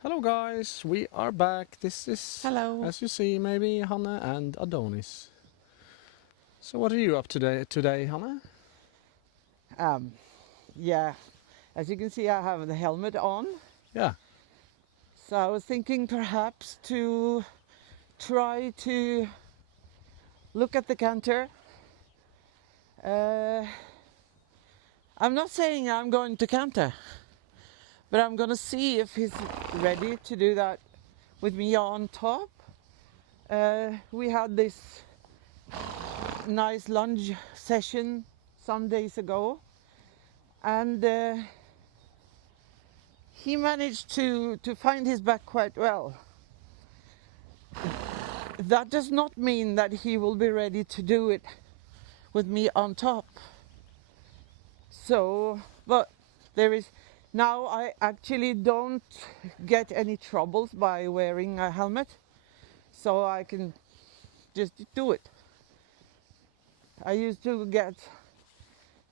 Hello guys, we are back. This is, Hello. as you see, maybe Hanne and Adonis. So what are you up to today, Hanne? Yeah, as you can see, I have the helmet on. Yeah. So I was thinking perhaps to try to look at the canter. I'm not saying I'm going to canter, but I'm going to see if he's ready to do that with me on top. We had this nice lunge session some days ago, and he managed to find his back quite well. That does not mean that he will be ready to do it with me on top. So, but there is, now I actually don't get any troubles by wearing a helmet, so I can just do it. I used to get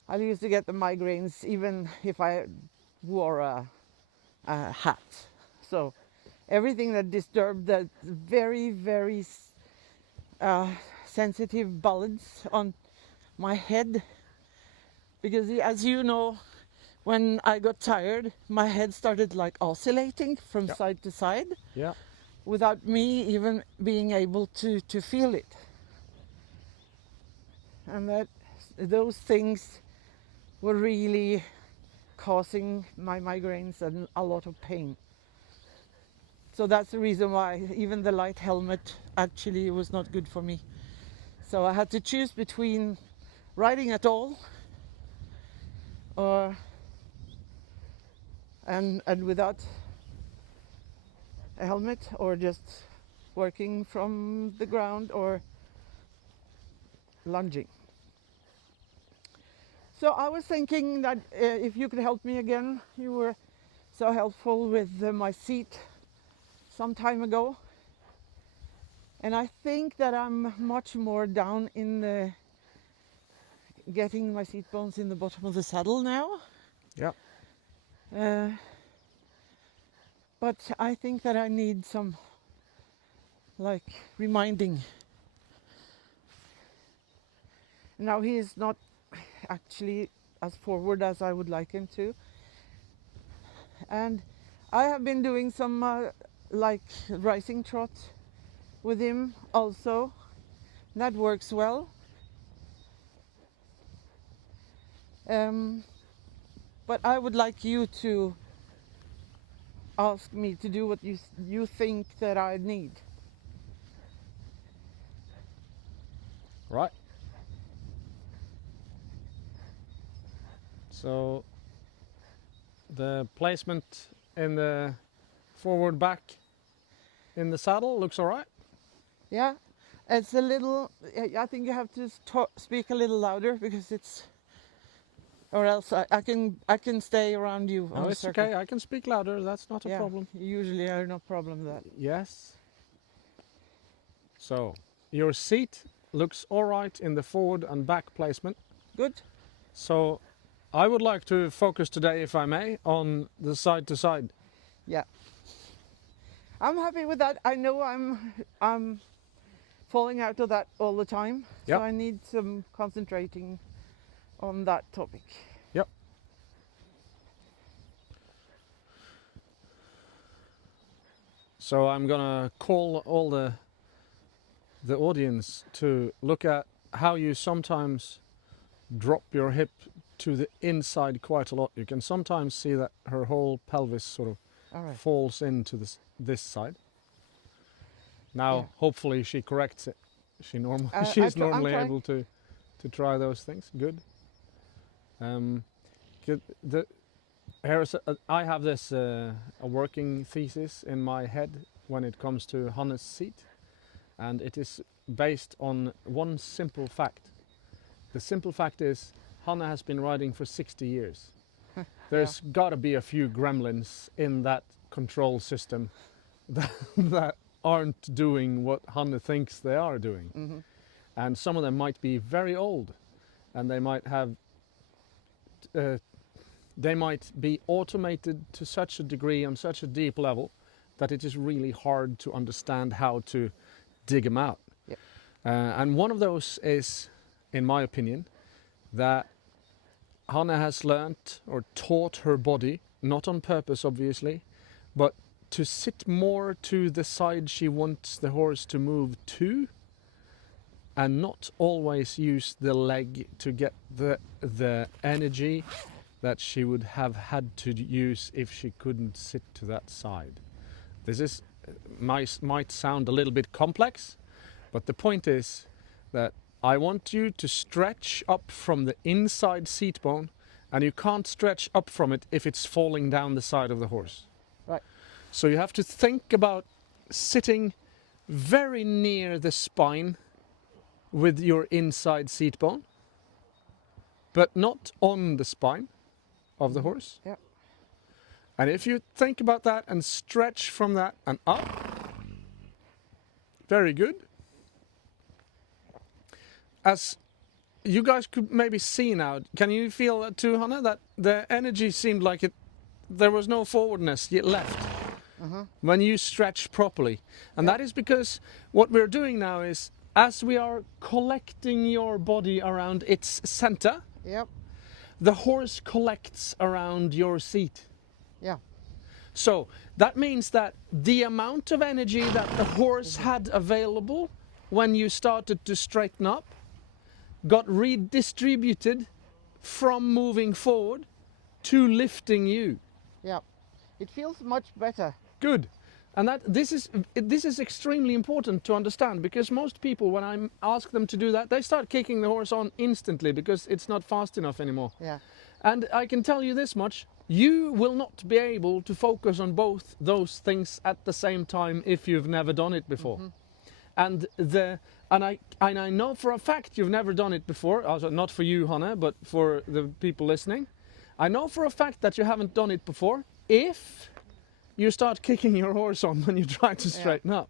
the migraines even if I wore a hat. So everything that disturbed that very sensitive balance on my head, because as you know, when I got tired, my head started like oscillating from side to side. Yeah. Without me even being able to feel it. And those things were really causing my migraines and a lot of pain. So that's the reason why even the light helmet actually was not good for me. So I had to choose between riding at all or and without a helmet, or just working from the ground or lunging. So I was thinking that if you could help me again. You were so helpful with my seat some time ago. And I think that I'm much more down in the getting my seat bones in the bottom of the saddle now. Yeah. But I think that I need some like reminding. Now he is not actually as forward as I would like him to. And I have been doing some like rising trot with him also. That works well. But I would like you to ask me to do what you think that I need. Right. So the placement in the forward back in the saddle looks all right. Yeah, it's a little. I think you have to speak a little louder because it's, or else I can stay around you on No, the it's circle. okay. I can speak louder. That's not a Yeah, problem. usually I have no problem with that. Yes. So your seat looks all right in the forward and back placement. Good. So I would like to focus today, if I may, on the side to side. Yeah, I'm happy with that. I know I'm falling out of that all the time, Yep. so I need some concentrating on that topic. Yep. So I'm gonna call all the audience to look at how you sometimes drop your hip to the inside quite a lot. You can sometimes see that her whole pelvis sort of All right. falls into this side. Now, Yeah. hopefully, she corrects it. She's I'm normally trying. able to try those things. Good. Good. I have this a working thesis in my head when it comes to Hanne's seat, and it is based on one simple fact. The simple fact is Hanne has been riding for 60 years. There's got to be a few gremlins in that control system that aren't doing what Hanne thinks they are doing. Mm-hmm. And some of them might be very old, and they might have they might be automated to such a degree on such a deep level that it is really hard to understand how to dig them out. Yep. And one of those is, in my opinion, that Hanne has learnt or taught her body, not on purpose obviously, but to sit more to the side she wants the horse to move to, and not always use the leg to get the energy that she would have had to use if she couldn't sit to that side. This is might sound a little bit complex, but the point is that I want you to stretch up from the inside seat bone, and you can't stretch up from it if it's falling down the side of the horse. Right. So you have to think about sitting very near the spine with your inside seat bone, but not on the spine of the horse. Yeah. And if you think about that and stretch from that and up, very good. As you guys could maybe see now, can you feel that too, Hanne, that the energy seemed like there was no forwardness yet left when you stretch properly. And that is because what we're doing now is, as we are collecting your body around its center, Yep. the horse collects around your seat. Yeah. So that means that the amount of energy that the horse had available when you started to straighten up got redistributed from moving forward to lifting you. Yeah. It feels much better. Good. And this is extremely important to understand, because most people, when I ask them to do that, they start kicking the horse on instantly because it's not fast enough anymore. Yeah. And I can tell you this much: you will not be able to focus on both those things at the same time if you've never done it before. And I know for a fact you've never done it before. Also, not for you, Hanne, but for the people listening. I know for a fact that you haven't done it before if you start kicking your horse on when you try to straighten up.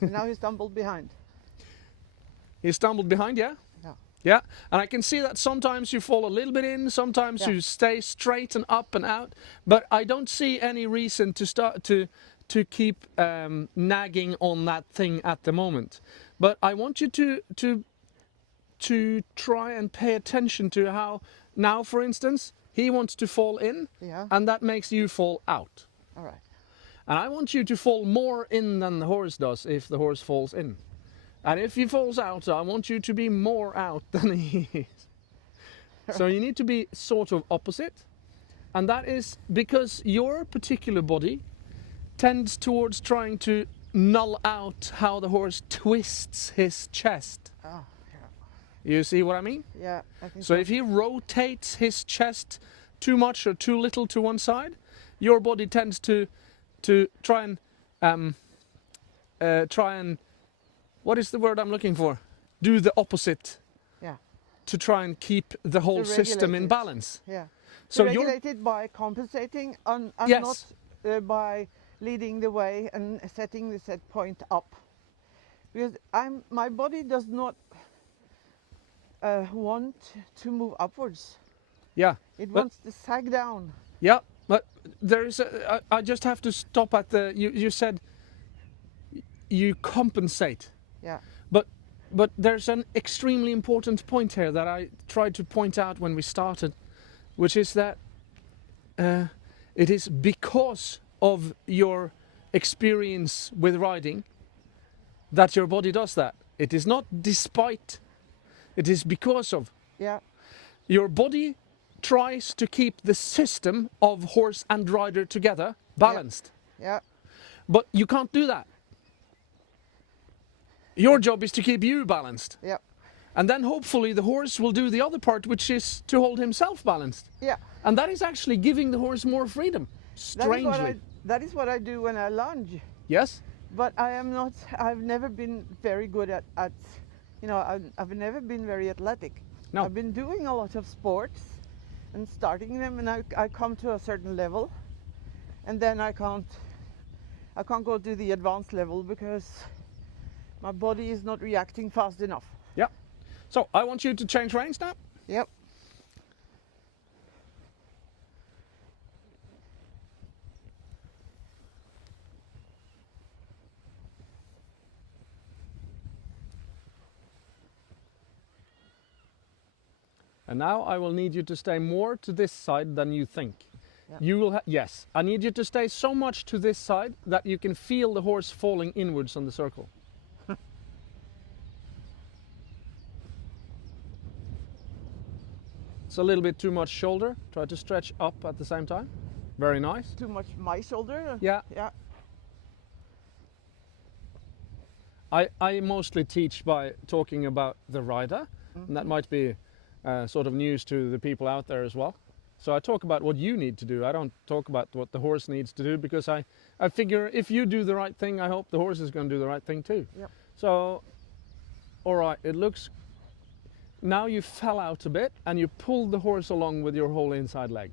And now he stumbled behind. He stumbled behind, yeah? Yeah. Yeah, and I can see that sometimes you fall a little bit in, sometimes you stay straight and up and out, but I don't see any reason to start to keep nagging on that thing at the moment. But I want you to try and pay attention to how now, for instance, he wants to fall in, and that makes you fall out. All right. And I want you to fall more in than the horse does if the horse falls in. And if he falls out, I want you to be more out than he is. So you need to be sort of opposite. And that is because your particular body tends towards trying to null out how the horse twists his chest. Oh, You see what I mean? yeah. I think So if he rotates his chest too much or too little to one side, your body tends to try and what is the word I'm looking for? Do the opposite. Yeah. To try and keep the whole system in balance. Yeah. So So you're regulated by compensating and Yes. not by leading the way and setting the set point up. Because my body does not want to move upwards. yeah. It But- wants to sag down. Yeah, but there is I just have to stop at you said you compensate. Yeah. But there's an extremely important point here that I tried to point out when we started, which is that it is because of your experience with riding that your body does that. It is not despite, it is because of. Yeah. Your body tries to keep the system of horse and rider together balanced. Yeah. But you can't do that. Your job is to keep you balanced. Yeah. And then hopefully the horse will do the other part, which is to hold himself balanced. Yeah. And that is actually giving the horse more freedom. Strangely. That is what I do when I lunge. Yes? But I've never been very good at I've never been very athletic. No. I've been doing a lot of sports and starting them, and I come to a certain level, and then I can't go to the advanced level because my body is not reacting fast enough. Yeah. So I want you to change reins now. Yep. And now I will need you to stay more to this side than you think. Yeah. You will yes, I need you to stay so much to this side that you can feel the horse falling inwards on the circle. It's a little bit too much shoulder. Try to stretch up at the same time. Very nice. Too much my shoulder? Yeah. Yeah. I mostly teach by talking about the rider, and that might be sort of news to the people out there as well. So I talk about what you need to do. I don't talk about what the horse needs to do, because I figure if you do the right thing, I hope the horse is going to do the right thing too. Yep. So, all right, it looks, now you fell out a bit and you pulled the horse along with your whole inside leg.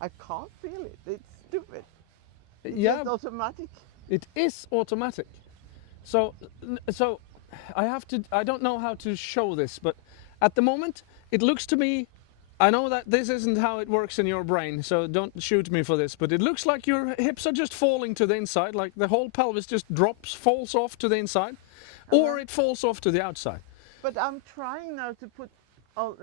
I can't feel it. It's stupid. It's Yeah, just automatic. it is automatic. So I don't know how to show this, but at the moment it looks to me, I know that this isn't how it works in your brain, so don't shoot me for this, but it looks like your hips are just falling to the inside, like the whole pelvis just falls off to the inside, or it falls off to the outside. But I'm trying now to put all,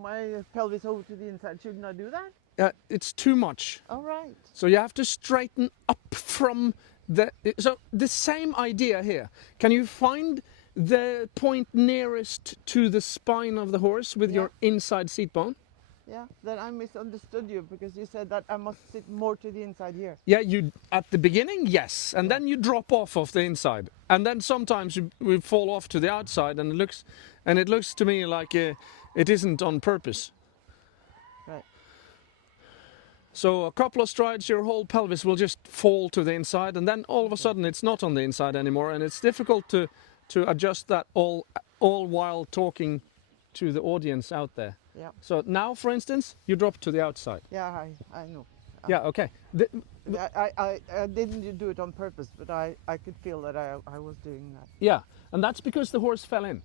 my pelvis over to the inside. Shouldn't I do that? It's too much. All right. So you have to straighten up from so the same idea here. Can you find the point nearest to the spine of the horse with your inside seat bone? Yeah. Then I misunderstood you, because you said that I must sit more to the inside here. Yeah, you at the beginning, yes, and then you drop off of the inside, and then sometimes we fall off to the outside, and it looks to me like it isn't on purpose. Right. So a couple of strides, your whole pelvis will just fall to the inside, and then all of a sudden it's not on the inside anymore, and it's difficult to adjust that all while talking to the audience out there. Yeah. So now, for instance, you drop to the outside. Yeah, I know. Yeah, okay. I didn't do it on purpose, but I could feel that I was doing that. Yeah, and that's because the horse fell in.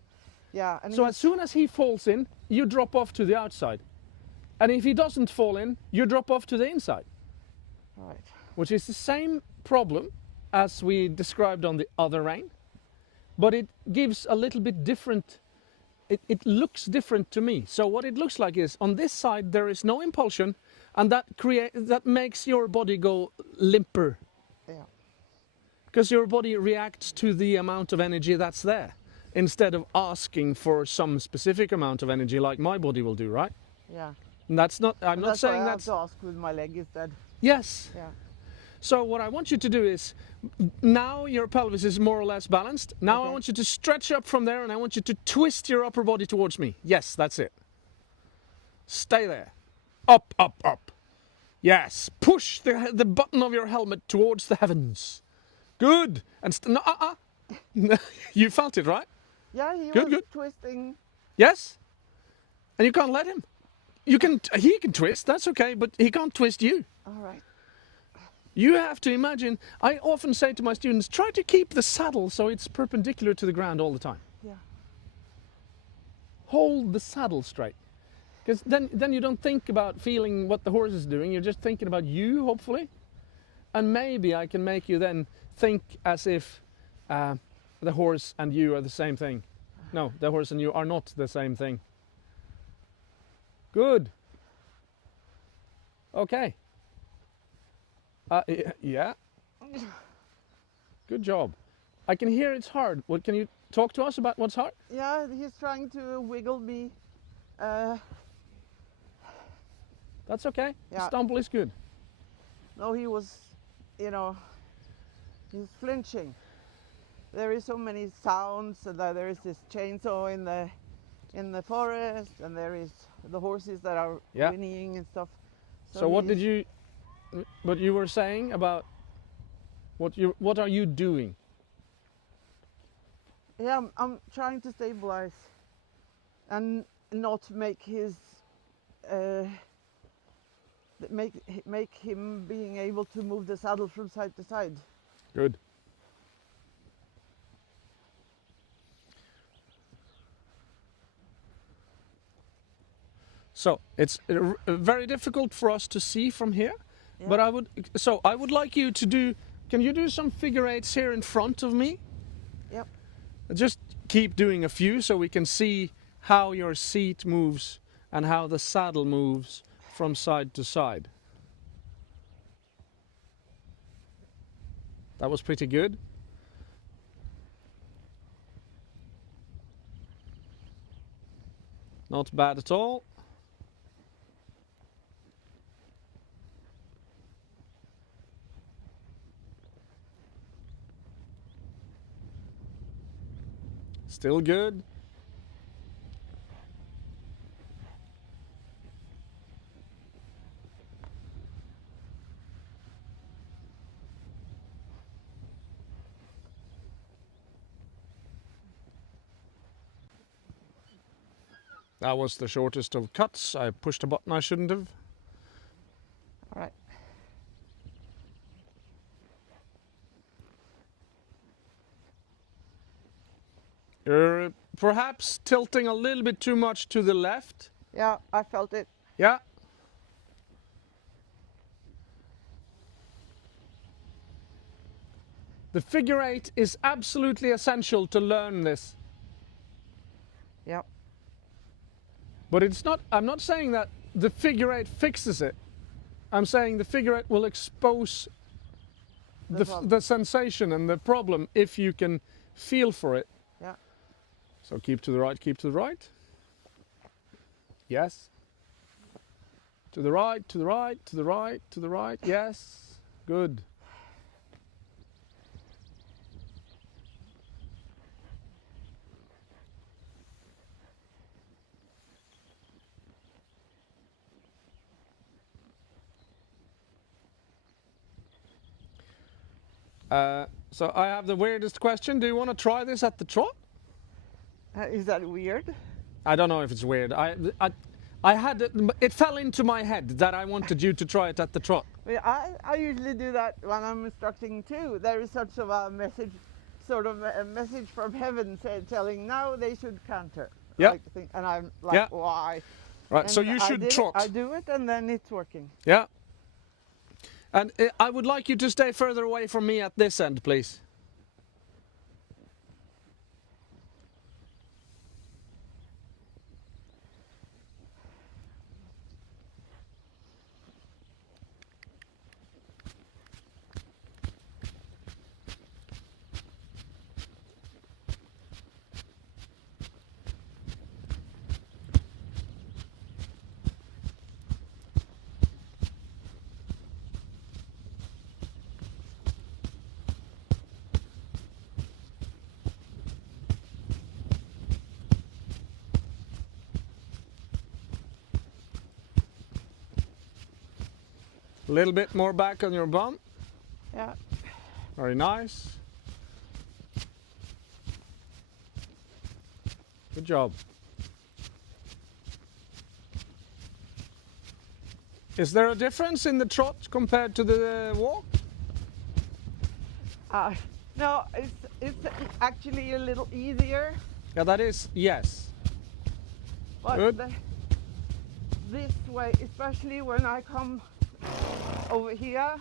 Yeah. And So as soon as he falls in, you drop off to the outside. And if he doesn't fall in, you drop off to the inside. Right. Which is the same problem as we described on the other rein, but it gives a little bit different, it looks different to me. So what it looks like is, on this side there is no impulsion, and that makes your body go limper. Yeah. Because your body reacts to the amount of energy that's there, instead of asking for some specific amount of energy like my body will do, right? Yeah. And that's not, I'm not That's saying why I that's... have to ask with my leg instead. Yes. Yeah. So what I want you to do is, now your pelvis is more or less balanced. Now I Okay. want you to stretch up from there, and I want you to twist your upper body towards me. Yes, that's it. Stay there. Up, up, up. Yes. Push the button of your helmet towards the heavens. Good. And no, you felt it, right? Yeah, he Good, was good. twisting. Yes. And you can't let him. He can twist, that's okay, but he can't twist you. All right. You have to imagine, I often say to my students, try to keep the saddle so it's perpendicular to the ground all the time. Yeah. Hold the saddle straight. Because then you don't think about feeling what the horse is doing, you're just thinking about you, hopefully. And maybe I can make you then think as if the horse and you are the same thing. No, the horse and you are not the same thing. Good. Okay. Yeah. Good job. I can hear it's hard. What can you talk to us about what's hard? Yeah, he's trying to wiggle me. That's okay. Yeah. Stumble is good. No, he was, he's flinching. There is so many sounds, and there is this chainsaw in the forest, and there is the horses that are Yeah. whinnying and stuff. So what you were saying about what are you doing? Yeah, I'm trying to stabilize and not make his make him being able to move the saddle from side to side. Good. So it's very difficult for us to see from here, Yeah. but I would like you to do. Can you do some figure eights here in front of me? Yep. Just keep doing a few so we can see how your seat moves and how the saddle moves from side to side. That was pretty good. Not bad at all. Still good. That was the shortest of cuts. I pushed a button I shouldn't have. All right. You're perhaps tilting a little bit too much to the left. Yeah, I felt it. Yeah. The figure eight is absolutely essential to learn this. Yep. But it's not, I'm not saying that the figure eight fixes it. I'm saying the figure eight will expose the sensation and the problem if you can feel for it. Yeah. So keep to the right, keep to the right. Yes. To the right, to the right, to the right, to the right. Yes. Good. So I have the weirdest question. Do you want to try this at the trot? Is that weird? I don't know if it's weird. I had it fell into my head that I wanted you to try it at the trot. Well, I usually do that when I'm instructing too. There is such of a message, sort of a message from heaven telling now they should canter. Yeah. And I'm like, Yeah. why? Right. And So you should trot. I do it and then it's working. Yeah. And I would like you to stay further away from me at this end, please. A little bit more back on your bum. Yeah. Very nice. Good job. Is there a difference in the trot compared to the walk? No, it's actually a little easier. Yeah, that is, yes. But Good. This way, especially when I come over here,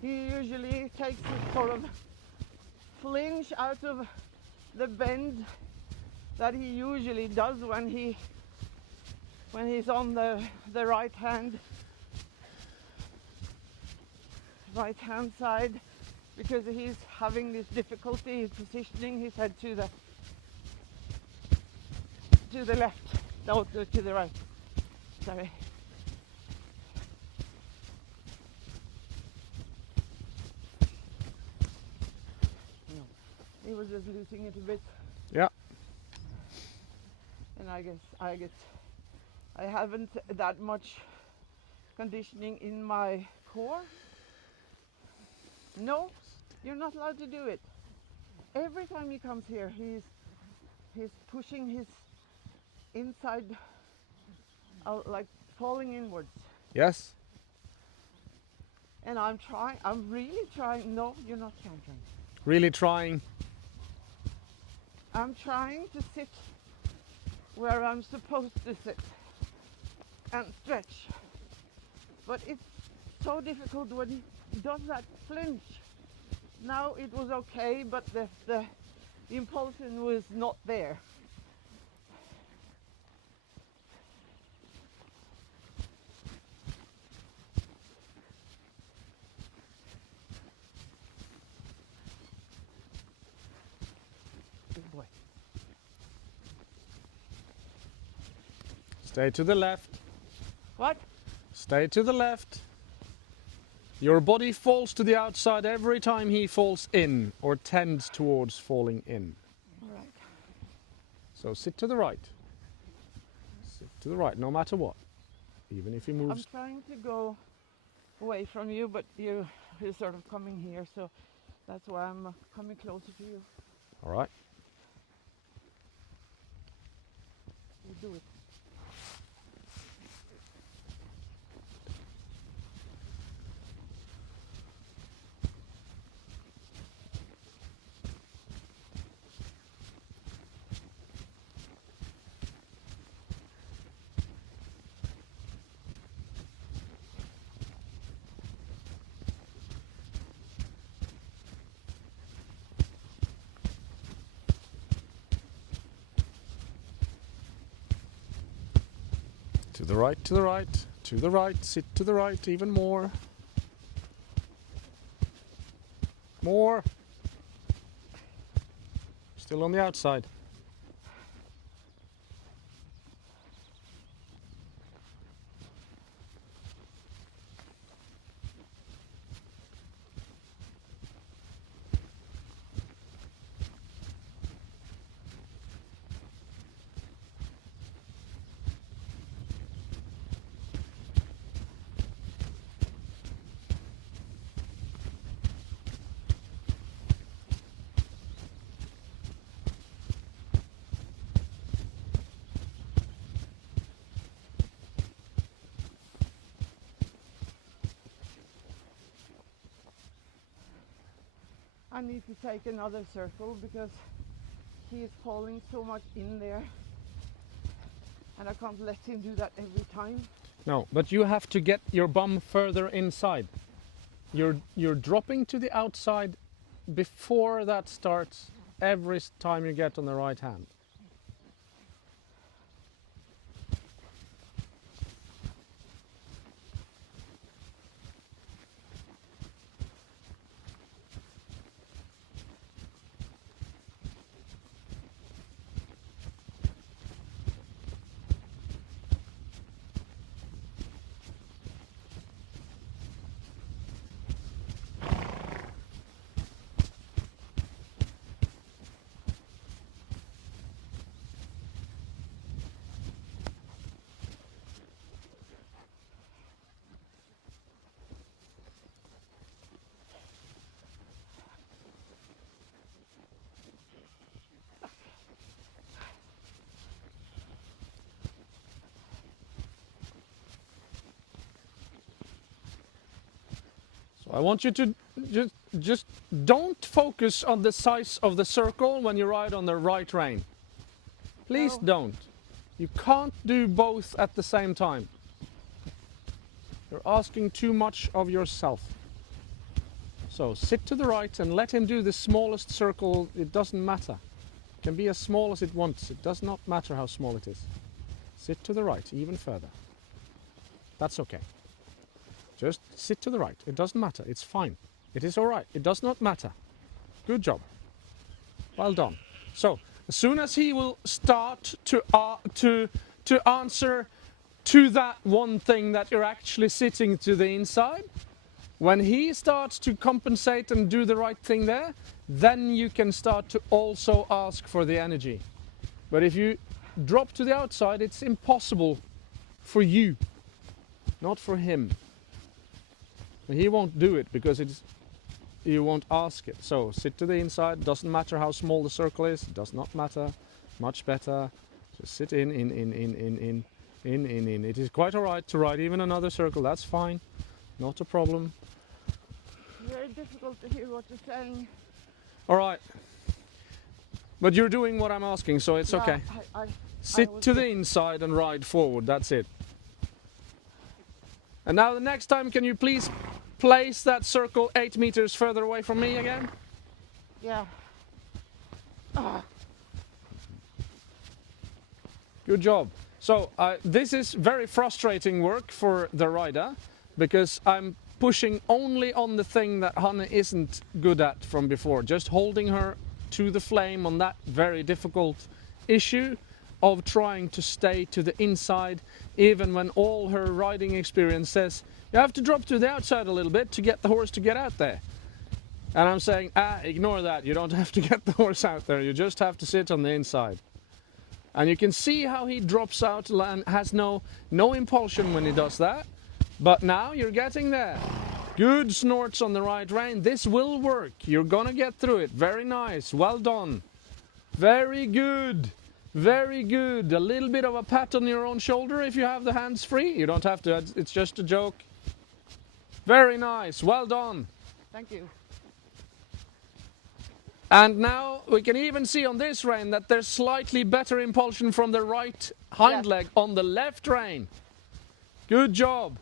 he usually takes a sort of flinch out of the bend that he usually does when he's on the right hand side, because he's having this difficulty positioning his head to the left, no, to the right. Sorry. No, he was just losing it a bit. Yeah. And I guess I haven't that much conditioning in my core. No, you're not allowed to do it. Every time he comes here, he's pushing his inside, like falling inwards. Yes. And I'm really trying. No, you're not trying. Really trying. I'm trying to sit where I'm supposed to sit and stretch. But it's so difficult when he does that flinch. Now it was okay, but the impulsion was not there. Stay to the left. What? Stay to the left. Your body falls to the outside every time he falls in or tends towards falling in. All right. So sit to the right. Sit to the right, no matter what. Even if he I'm moves. trying to go away from you, but you're sort of coming here, so that's why I'm coming closer to you. All right. You do it. To the right, to the right, to the right, sit to the right, even more. More. Still on the outside. I need to take another circle because he is falling so much in there, and I can't let him do that every time. No, but you have to get your bum further inside. You're dropping to the outside before that starts every time you get on the right hand. So I want you to just don't focus on the size of the circle when you ride on the right rein. Please No. don't. You can't do both at the same time. You're asking too much of yourself. So sit to the right and let him do the smallest circle. It doesn't matter. It can be as small as it wants. It does not matter how small it is. Sit to the right, even further. That's okay. Just sit to the right. It doesn't matter. It's fine. It is all right. It does not matter. Good job. Well done. So as soon as he will start to answer to that one thing that you're actually sitting to the inside, when he starts to compensate and do the right thing there, then you can start to also ask for the energy. But if you drop to the outside, it's impossible for you, not for him. He won't do it because you won't ask it. So sit to the inside. Doesn't matter how small the circle is. It does not matter. Much better. Just sit in. It is quite all right to ride even another circle. That's fine. Not a problem. Very difficult to hear what you're saying. All right. But you're doing what I'm asking, so it's Yeah, okay. I Sit was to the just- inside and ride forward. That's it. And now the next time, can you please place that circle 8 meters further away from me again? Yeah. Good job. So this is very frustrating work for the rider because I'm pushing only on the thing that Hanne isn't good at from before. Just holding her to the flame on that very difficult issue. of trying to stay to the inside, even when all her riding experience says you have to drop to the outside a little bit to get the horse to get out there. And I'm saying, ignore that. You don't have to get the horse out there. You just have to sit on the inside. And you can see how he drops out and has no impulsion when he does that. But now you're getting there. Good snorts on the right rein. This will work. You're gonna get through it. Very nice. Well done. Very good. Very good. A little bit of a pat on your own shoulder if you have the hands free. You don't have to. It's just a joke. Very nice. Well done. Thank you. And now we can even see on this rein that there's slightly better impulsion from the right hind leg on the left rein. Good job.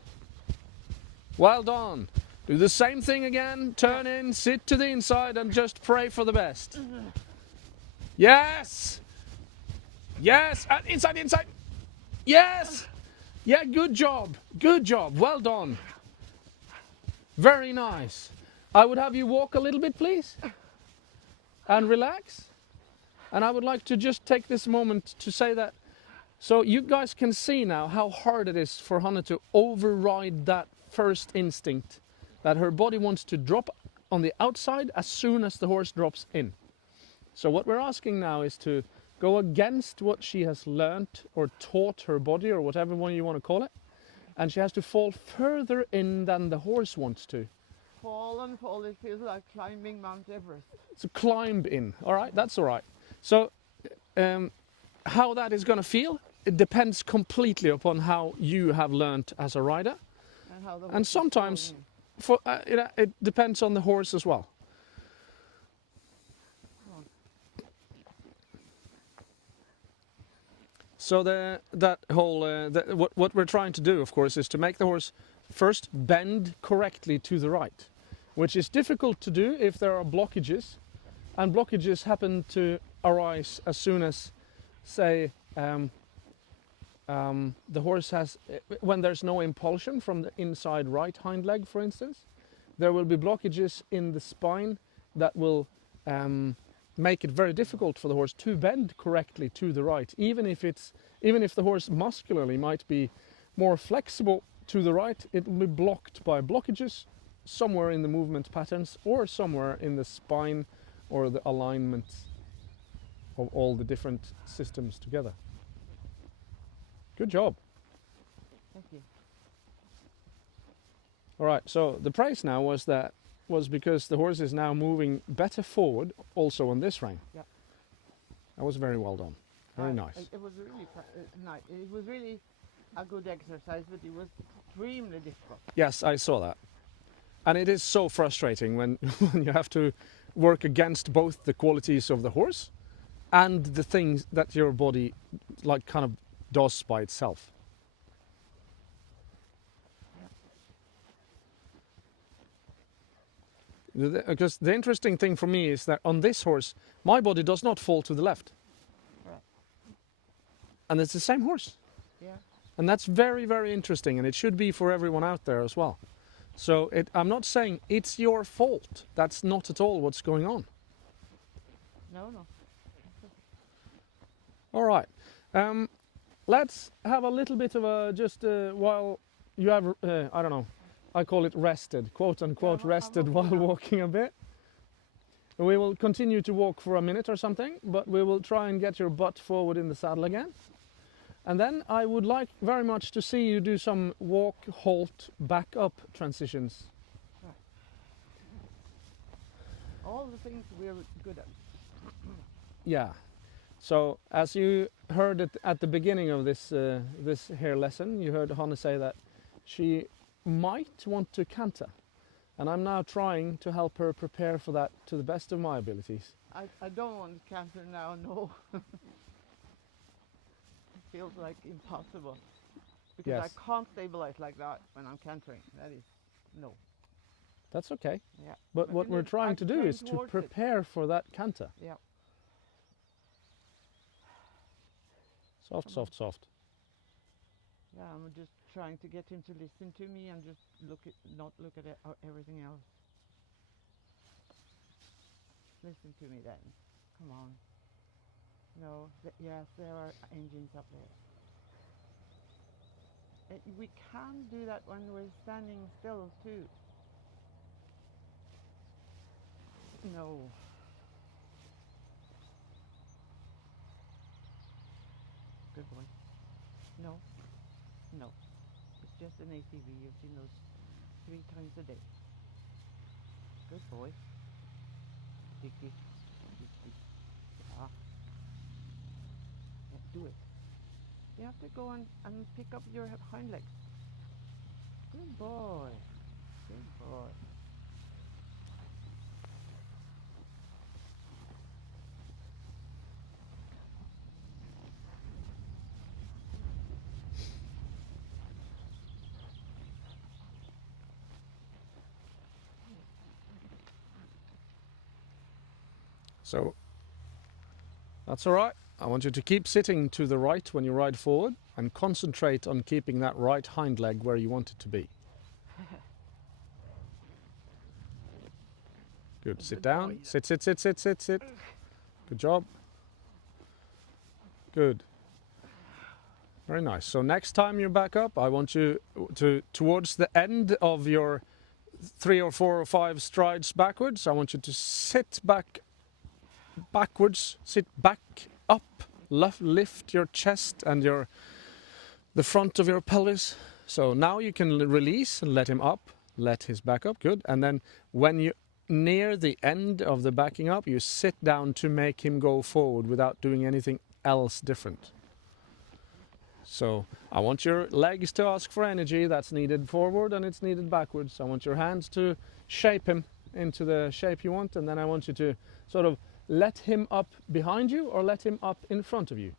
Well done. Do the same thing again. Turn in, sit to the inside and just pray for the best. Yes. Yes. Inside, inside. Yes. Yeah, good job. Good job. Well done. Very nice. I would have you walk a little bit, please. And relax. And I would like to just take this moment to say that so you guys can see now how hard it is for Hanne to override that first instinct that her body wants to drop on the outside as soon as the horse drops in. So what we're asking now is to go against what she has learnt or taught her body or whatever one you want to call it, and she has to fall further in than the horse wants to. Fall and fall, it feels like climbing Mount Everest. To climb in. All right, that's all right. So how that is going to feel, it depends completely upon how you have learnt as a rider. And, how the And horse is sometimes going it depends on the horse as well. So what we're trying to do, of course, is to make the horse first bend correctly to the right, which is difficult to do if there are blockages, and blockages happen to arise as soon as, say, the horse has, when there's no impulsion from the inside right hind leg, for instance, there will be blockages in the spine that will make it very difficult for the horse to bend correctly to the right, even if the horse muscularly might be more flexible to the right, it will be blocked by blockages somewhere in the movement patterns or somewhere in the spine or the alignment of all the different systems together. Good job. Thank you. All right, so the praise now was because the horse is now moving better forward also on this rein. Yeah. That was very well done. Very nice. It was really nice. It was really a good exercise, but it was extremely difficult. Yes, I saw that. And it is so frustrating when, when you have to work against both the qualities of the horse and the things that your body like kind of does by itself. Because the interesting thing for me is that on this horse, my body does not fall to the left. Right. And it's the same horse. Yeah. And that's very, very interesting, and it should be for everyone out there as well. So I'm not saying it's your fault. That's not at all what's going on. No. All right. Let's have a little bit of a, just while you have, I don't know, I call it rested, quote unquote rested while walking a bit. We will continue to walk for a minute or something, but we will try and get your butt forward in the saddle again. And then I would like very much to see you do some walk, halt, back up transitions. Right. All the things we're good at. Yeah. So as you heard it at the beginning of this this here lesson, you heard Hanne say that she might want to canter. And I'm now trying to help her prepare for that to the best of my abilities. I don't want to canter now, no. Feels like impossible because Yes. I can't stabilize like that when I'm cantering. That is no. That's okay. Yeah. But what we're trying to do is to prepare for that canter. Yeah. Soft, soft, soft. Yeah, I'm just trying to get him to listen to me and just not look at everything else. Listen to me then. Come on. No, yes, there are engines up there. We can do that when we're standing still too. No. Good boy. No, no. It's just an ATV. You've seen those 3 times a day. Good boy. Dicky. Dicky. Ah, yeah, do it. You have to go and pick up your hind legs. Good boy. Good boy. So that's all right. I want you to keep sitting to the right when you ride forward and concentrate on keeping that right hind leg where you want it to be. Good. Sit down. Boy. Sit, sit, sit, sit, sit, sit. Good job. Good. Very nice. So next time you're back up, I want you to, towards the end of your 3 or 4 or 5 strides backwards, I want you to sit backwards, sit back up, lift your chest and the front of your pelvis. So now you can release and let him up, let his back up, good. And then when you near the end of the backing up, you sit down to make him go forward without doing anything else different. So I want your legs to ask for energy, that's needed forward and it's needed backwards. I want your hands to shape him into the shape you want, and then I want you to sort of let him up behind you or let him up in front of you.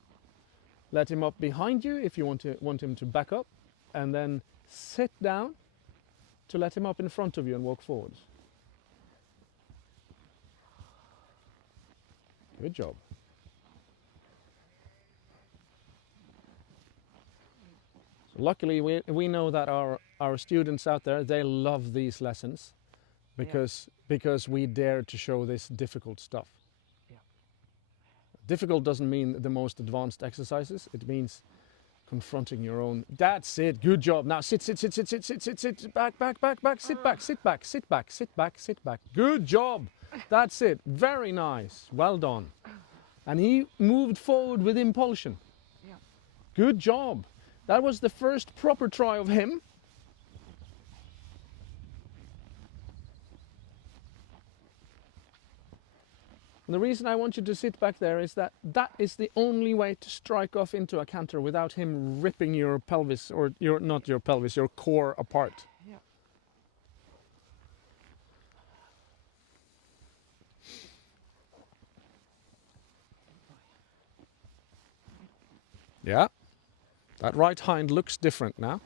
Let him up behind you if you want him to back up, and then sit down to let him up in front of you and walk forwards. Good job. So luckily we know that our students out there, they love these lessons because we dare to show this difficult stuff. Yeah. Difficult doesn't mean the most advanced exercises. It means confronting your own. That's it. Good job. Now sit, sit, sit, sit, sit, sit, sit, sit. Back, back, back, back. Sit back, sit back, sit back, sit back, sit back. Good job. That's it. Very nice. Well done. And he moved forward with impulsion. Yeah. Good job. That was the first proper try of him. And the reason I want you to sit back there is that is the only way to strike off into a canter without him ripping your pelvis, or not your pelvis, your core apart. Yeah. Yeah. That right hind looks different now.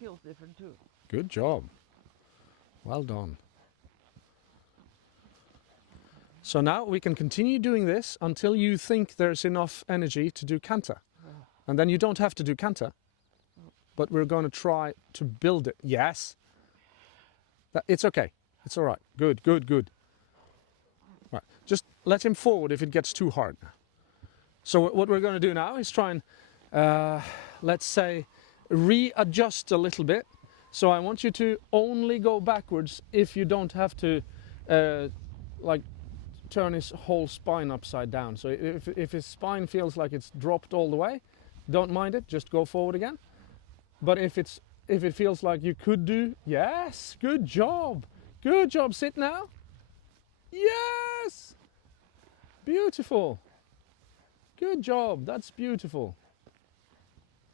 Feels different too. Good job. Well done. So now we can continue doing this until you think there's enough energy to do canter. And then you don't have to do canter, but we're going to try to build it. Yes. It's okay. It's all right. Good, good, good. Right. Just let him forward if it gets too hard. So what we're going to do now is try and, let's say, readjust a little bit. So I want you to only go backwards if you don't have to, like, turn his whole spine upside down. So if his spine feels like it's dropped all the way, don't mind it, just go forward again. But if it feels like you could do, yes, good job, sit now, yes, beautiful, good job, that's beautiful.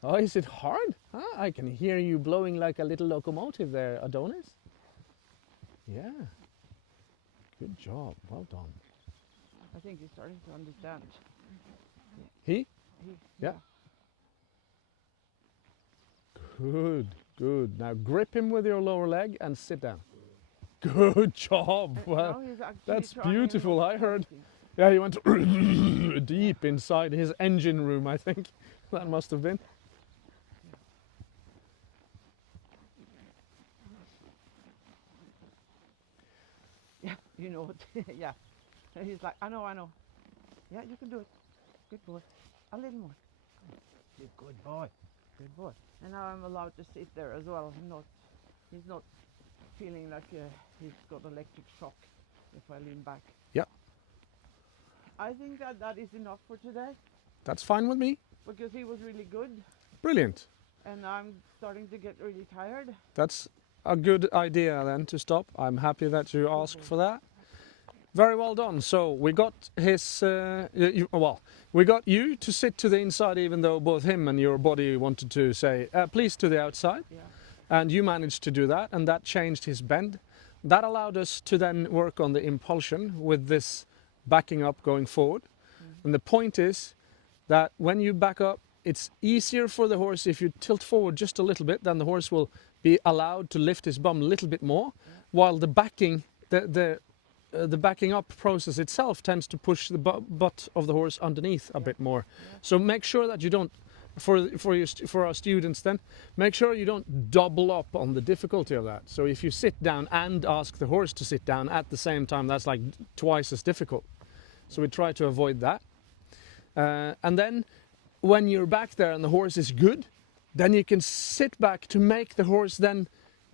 Oh, is it hard? Huh? I can hear you blowing like a little locomotive there, Adonis. Yeah, good job, well done. I think he's starting to understand. He? Yeah. Good, good. Now grip him with your lower leg and sit down. Good job. Well, that's beautiful. I heard. Yeah, he went deep inside his engine room, I think. That must have been. Yeah, you know what? Yeah. And he's like, I know. Yeah, you can do it. Good boy. A little more. Good boy. Good boy. And now I'm allowed to sit there as well. He's not feeling like he's got electric shock if I lean back. Yeah. I think that is enough for today That's fine with me. because he was really good Brilliant. and I'm starting to get really tired. That's a good idea then to stop. I'm happy that you asked for that. Very well done. So we got his, we got you to sit to the inside even though both him and your body wanted to say, please to the outside. Yeah. And you managed to do that and that changed his bend. That allowed us to then work on the impulsion with this backing up going forward. And the point is that when you back up, it's easier for the horse if you tilt forward just a little bit, then the horse will be allowed to lift his bum a little bit more, while the backing, the backing up process itself tends to push the butt of the horse underneath a bit more. So make sure that you don't, for our students then, make sure you don't double up on the difficulty of that. So if you sit down and ask the horse to sit down at the same time, that's like twice as difficult. So we try to avoid that. And then when you're back there and the horse is good, then you can sit back to make the horse then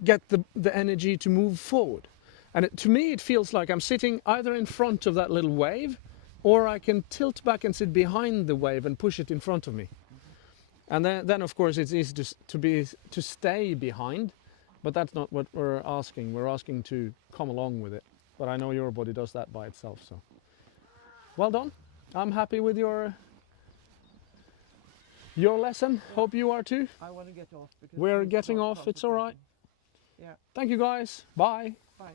get the energy to move forward. And to me, it feels like I'm sitting either in front of that little wave, or I can tilt back and sit behind the wave and push it in front of me. And then of course, it's easy to stay behind, but that's not what we're asking. We're asking to come along with it. But I know your body does that by itself. So, well done. I'm happy with your lesson. Hope you are too. I want to get off because We're it's getting not off. It's all right. complicated. Yeah. Thank you guys. Bye. Bye.